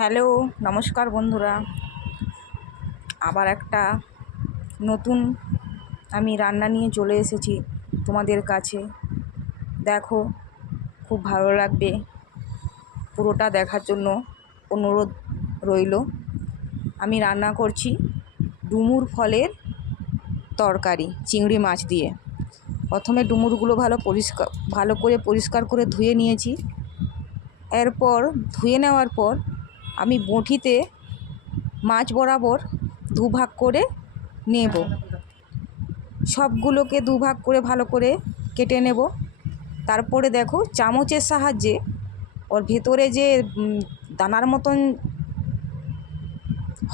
Hello, নমস্কার বন্ধুরা। আবার একটা নতুন আমি রান্না নিয়ে চলে এসেছি তোমাদের কাছে। দেখো, খুব ভালো লাগবে, পুরোটা দেখার জন্য অনুরোধ রইল। আমি রান্না করছি ডুমুর ফলের তরকারি চিংড়ি মাছ দিয়ে। প্রথমে ডুমুরগুলো ভালো করে পরিষ্কার করে ধুয়ে নিয়েছি। এরপর ধুয়ে নেওয়ার পর আমি বঁটিতে মাছ বরাবর দুভাগ করে নেব। সবগুলোকে দুভাগ করে ভালো করে কেটে নেব। তারপরে দেখো, চামচের সাহায্যে ওর ভেতরে যে দানার মতন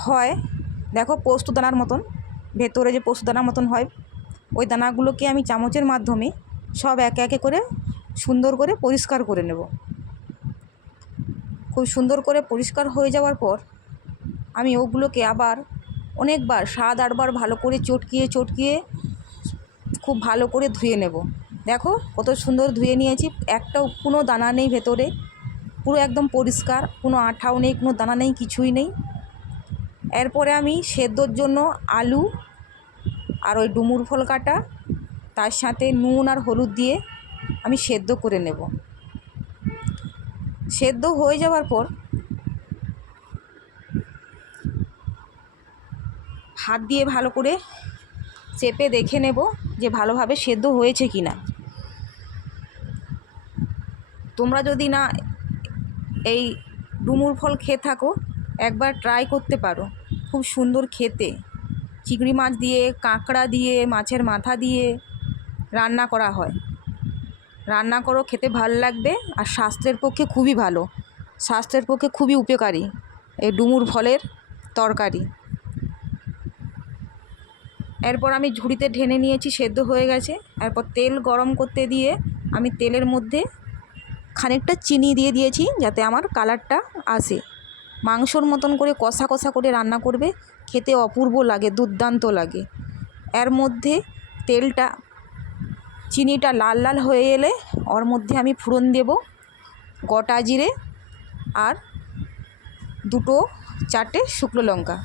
হয়, দেখো পোস্ত দানার মতন, ভেতরে যে পোস্ত দানার মতন হয়, ওই দানাগুলোকে আমি চামচের মাধ্যমে সব একে একে করে সুন্দর করে পরিষ্কার করে নেব। খুব সুন্দর করে পরিষ্কার হয়ে যাওয়ার পর আমি ওগুলোকে আবার অনেকবার 7-8 বার ভালো করে চটকিয়ে খুব ভালো করে ধুয়ে নেব। দেখো কত সুন্দর ধুয়ে নিয়েছি, একটাও কোনো দানা নেই ভেতরে, পুরো একদম পরিষ্কার, কোনো আঠাও নেই, কোনো দানা নেই, কিছুই নেই। এরপরে আমি সেদ্ধর জন্য আলু আর ওই ডুমুর ফল কাটা, তার সাথে নুন আর হলুদ দিয়ে আমি সেদ্ধ করে নেব। সেদ্ধ হয়ে যাওয়ার পর হাত দিয়ে ভালো করে চেপে দেখে নেব যে ভালোভাবে সেদ্ধ হয়েছে কি না। তোমরা যদি না এই ডুমুর ফল খেয়ে থাকো, একবার ট্রাই করতে পারো, খুব সুন্দর খেতে। চিংড়ি মাছ দিয়ে, কাঁকড়া দিয়ে, মাছের মাথা দিয়ে রান্না করা হয়। রান্না করো, খেতে ভালো লাগবে, আর স্বাস্থ্যের পক্ষে খুবই ভালো, স্বাস্থ্যের পক্ষে খুবই উপকারী এই ডুমুর ফলের তরকারি। এরপর আমি ঝুড়িতে ঢেলে নিয়েছি, সেদ্ধ হয়ে গেছে। এরপর তেল গরম করতে দিয়ে আমি তেলের মধ্যে খানিকটা চিনি দিয়ে দিয়েছি, যাতে আমার কালারটা আসে। মাংসর মতন করে কষা কষা করে রান্না করবে, খেতে অপূর্ব লাগে, দুর্দান্ত লাগে। এর মধ্যে চিনিটা লাল লাল হয়ে এলে ওর মধ্যে আমি ফোড়ন দেব গোটা জিরে আর 2-4টে শুকনো লঙ্কা।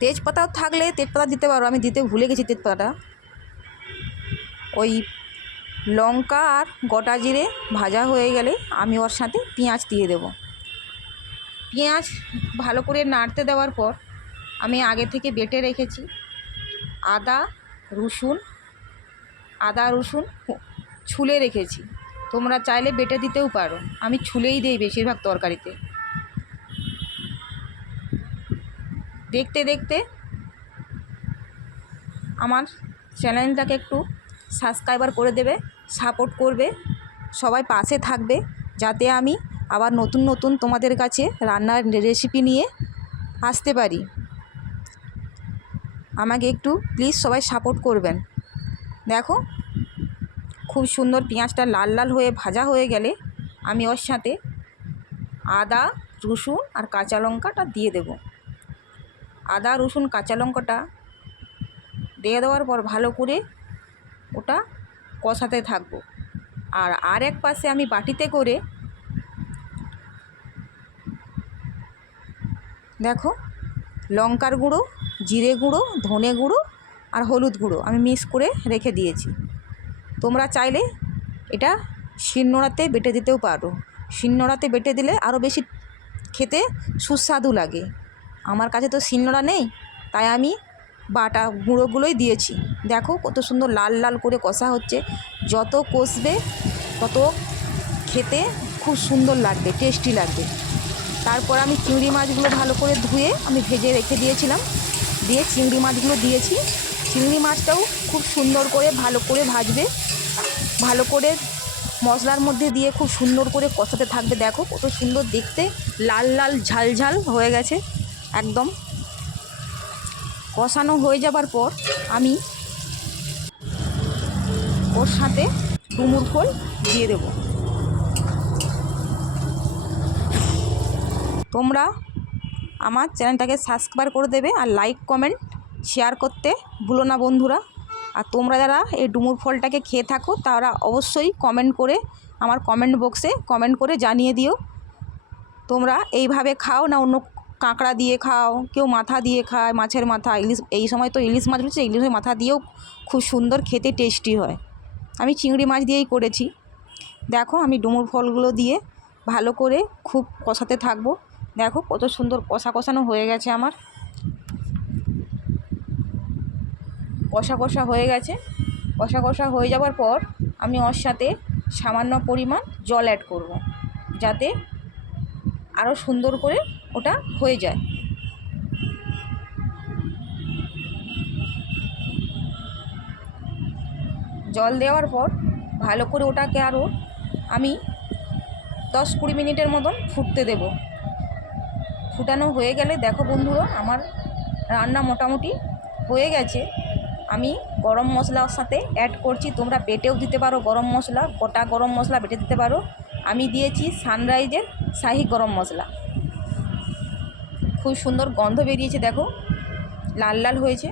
তেজপাতাও থাকলে তেজপাতা দিতে পারো, আমি দিতে ভুলে গেছি তেজপাতাটা। ওই লঙ্কা আর গোটা জিরে ভাজা হয়ে গেলে আমি ওর সাথে পেঁয়াজ দিয়ে দেব। পেঁয়াজ ভালো করে নাড়তে দেওয়ার পর আমি আগে থেকে বেটে রেখেছি আদা রসুন ছুলে রেখেছি। তোমরা চাইলে বেটে দিতেও পারো, আমি ছুলেই দিই বেশিরভাগ তরকারিতে। দেখতে দেখতে আমার চ্যানেলটাকে একটু সাবস্ক্রাইবার করে দেবে, সাপোর্ট করবে, সবাই পাশে থাকবে, যাতে আমি আবার নতুন নতুন তোমাদের কাছে রান্নার রেসিপি নিয়ে আসতে পারি। আমাকে একটু প্লিজ সবাই সাপোর্ট করবেন। দেখো, খুব সুন্দর পেঁয়াজটা লাল লাল হয়ে ভাজা হয়ে গেলে আমি ওর সাথে আদা রসুন আর কাঁচা লঙ্কাটা দিয়ে দেব। আদা রসুন কাঁচা লঙ্কাটা দিয়ে দেওয়ার পর ভালো করে ওটা কষাতে থাকবো। আর আরেক পাশে আমি বাটিতে করে দেখো লঙ্কার গুঁড়ো, জিরে গুঁড়ো, ধনে গুঁড়ো আর হলুদ গুঁড়ো আমি মিক্স করে রেখে দিয়েছি। তোমরা চাইলে এটা শিলনোড়াতে বেটে দিতেও পারো। শিলনোড়াতে বেটে দিলে আরও বেশি খেতে সুস্বাদু লাগে। আমার কাছে তো শিলনোড়া নেই, তাই আমি বাটা গুঁড়োগুলোই দিয়েছি। দেখো কত সুন্দর লাল লাল করে কষা হচ্ছে, যত কষবে তত খেতে খুব সুন্দর লাগবে, টেস্টি লাগবে। তারপর আমি চিংড়ি মাছগুলো ভালো করে ধুয়ে আমি ভেজে রেখে দিয়েছিলাম, দিয়ে চিংড়ি মাছগুলো দিয়েছি। চিংড়ি মাছটাও খুব সুন্দর করে ভালো করে ভাজবে, ভালো করে মশলার মধ্যে দিয়ে খুব সুন্দর করে কষাতে থাকবে। দেখো কত সুন্দর দেখতে, লাল লাল ঝাল ঝাল হয়ে গেছে একদম। কষানো হয়ে যাবার পর আমি ওর সাথে ডুমুর ফল দিয়ে দেব। তোমরা আমার চ্যানেলটাকে সাবস্ক্রাইব করে দেবে, আর লাইক কমেন্ট শেয়ার করতে ভুলো না বন্ধুরা। আর তোমরা যারা এই ডুমুর ফলটাকে খেয়ে থাকো, তারা অবশ্যই কমেন্ট করে আমার কমেন্ট বক্সে কমেন্ট করে জানিয়ে দিও। তোমরা এইভাবে খাও না অন্য কাঁকড়া দিয়ে খাও, কেউ মাথা দিয়ে খায়, মাছের মাথা, ইলিশ, এই সময় তো ইলিশ মাছ রয়েছে, ইলিশের মাথা দিয়েও খুব সুন্দর খেতে টেস্টি হয়। আমি চিংড়ি মাছ দিয়েই করেছি। দেখো আমি ডুমুর ফলগুলো দিয়ে ভালো করে খুব কষাতে থাকবো। দেখো কত সুন্দর কষানো হয়ে গেছে আমার, কষা হয়ে গেছে। কষা হয়ে যাওয়ার পর আমি ওর সাথে সামান্য পরিমাণ জল অ্যাড করব, যাতে আরও সুন্দর করে ওটা হয়ে যায়। জল দেওয়ার পর ভালো করে ওটাকে আরও আমি 10-20 মিনিটের মতন ফুটতে দেব। ফুটানো হয়ে গেলে দেখো বন্ধুরা আমার রান্না মোটামুটি হয়ে গেছে। আমি গরম মশলার সাথে অ্যাড করছি, তোমরা বেটেও দিতে পারো গরম মশলা, গোটা গরম মশলা বেটে দিতে পারো। আমি দিয়েছি সানরাইজের শাহি গরম মশলা। খুব সুন্দর গন্ধ বেরিয়েছে, দেখো লাল লাল হয়েছে,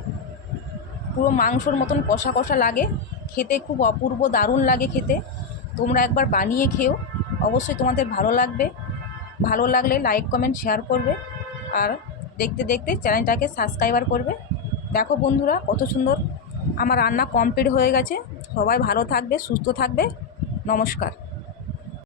পুরো মাংসর মতন কষা লাগে, খেতে খুব অপূর্ব দারুণ লাগে খেতে। তোমরা একবার বানিয়ে খেও, অবশ্যই তোমাদের ভালো লাগবে। ভালো লাগলে লাইক কমেন্ট শেয়ার করবে, আর দেখতে দেখতে চ্যানেলটাকে সাবস্ক্রাইবার করবে। দেখো বন্ধুরা কত সুন্দর আমার রান্না কমপ্লিট হয়ে গেছে। সবাই ভালো থাকবে, সুস্থ থাকবে। নমস্কার।